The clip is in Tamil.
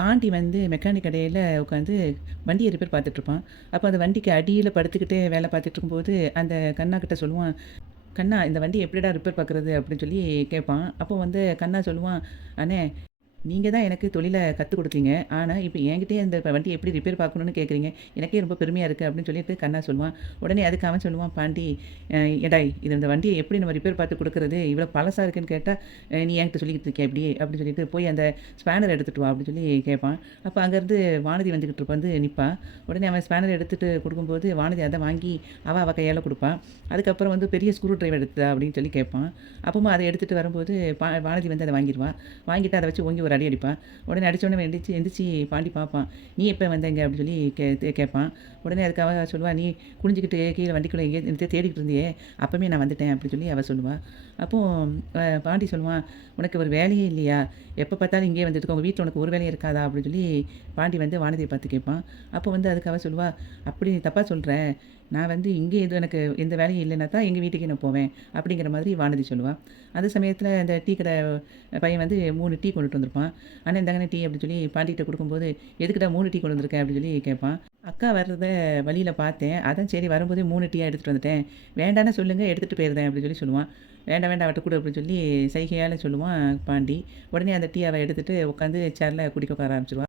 பாண்டி வந்து மெக்கானிக் கடையில உட்காந்து வண்டிய ரிப்பேர் பார்த்துட்ருப்பான். அப்போ அந்த வண்டிக்கு அடியில படுத்துக்கிட்டு வேலை பார்த்துட்டு இருக்கும்போது, அந்த கண்ணா கிட்ட சொல்லுவான், "கண்ணா இந்த வண்டிய எப்படிடா ரிப்பேர் பார்க்குறது?" அப்படின்னு சொல்லி கேட்பான். அப்போ வந்து கண்ணா சொல்லுவான், "அண்ணே நீங்க தான் எனக்கு தொழில கத்துக் குடுத்தீங்க. ஆனா, இப்ப என்கிட்டயே இந்த வண்டிய எப்படி ரிப்பேர் பார்க்கணும்னு கேட்குறீங்க. எனக்கே ரொம்ப பெருமையா இருக்கு." அப்படின்னு சொல்லிட்டு கண்ணா சொல்லுவான். உடனே அதுக்கு அவன் சொல்லுவான், "பாண்டி ஏடா இது இந்த வண்டிய எப்படி நம்ம ரிப்பேர் பார்த்து குடுக்குறது? இவ்வளோ பழசா இருக்குன்னு கேட்டா, நீ என்கிட்ட சொல்லிக்கிட்டு இருக்கியா இப்படி?" அப்படின்னு சொல்லிட்டு, "போய் அந்த ஸ்பேனர் எடுத்துட்டு வா." அப்படின்னு சொல்லி கேட்பான். அப்ப அங்கேருந்து வானதி வந்துகிட்டு வந்து நிப்பா. உடனே அவன் ஸ்பேனர் எடுத்துட்டு குடுக்கும்போது, வானதி அத வாங்கி அவ கையால குடுப்பா. அதுக்கப்புறம் வந்து பெரிய ஸ்க்ரூ டிரைவர் எடுத்தா அப்படின்னு சொல்லி கேட்பான். அப்பவும் அத எடுத்துட்டு வரும்போது, வானதி வந்து அத வாங்கிருவா. வாங்கிட்டு அத வச்சு ஓங்கி ஒரு அடி அடிப்பான். உடனே அடிச்சோனே எந்திரிச்சு பாண்டி பார்ப்பான். "நீ எப்போ வந்தங்க?" அப்படின்னு சொல்லி கேட்பான். உடனே அதுக்கு அவ சொல்லுவா, "நீ குனிஞ்சுக்கிட்டு கீழ வண்டிக்குள்ள என்னத்தையோ தேடிக்கிட்டு இருந்தியே, அப்பவே நான் வந்துட்டேன்." அப்படின்னு சொல்லி அவ சொல்லுவா. அப்போ பாண்டி சொல்லுவான், "உனக்கு ஒரு வேலையே இல்லையா? எப்போ பார்த்தாலும் இங்கேயே வந்துட்டு இருக்க. உங்க வீட்ல உனக்கு ஒரு வேலையும் இருக்காதா?" அப்படின்னு சொல்லி பாண்டி வந்து வானதிய பார்த்து கேட்பான். அப்போ வந்து அதுக்கு அவ சொல்லுவா, "அப்படி நீ தப்பா சொல்ற. நான் வந்து இங்கே எதுவும் எனக்கு எந்த வேலையும் இல்லைன்னா தான் எங்க வீட்டுக்கே நான் போவேன்." அப்படிங்கிற மாதிரி வானதி சொல்லுவா. அந்த சமயத்தில அந்த டீ கடை பையன் வந்து 3 டீ கொண்டுட்டு வந்திருப்பான். "அண்ணே இந்தாங்கண்ணே டீ" அப்படின்னு சொல்லி பாண்டிகிட்ட குடுக்கும்போது, "எதுக்குடா 3 டீ கொண்டு வந்திருக்க?" அப்படின்னு சொல்லி கேட்பான். "அக்கா வர்றத வழியில பார்த்தேன். அதான் சரி வரும்போதே 3 டீயா எடுத்துட்டு வந்துட்டேன். வேண்டான்னா சொல்லுங்க எடுத்துட்டு போயிருந்தேன்." அப்படின்னு சொல்லி சொல்லுவான். "வேண்டாம் வேண்டாம் அவட்ட குடு" அப்படின்னு சொல்லி சைகையால சொல்லுவான் பாண்டி. உடனே அந்த டீ அவ எடுத்துட்டு உட்காந்து சேர்ல குடிக்க உட்கார ஆரம்பிச்சுருவா.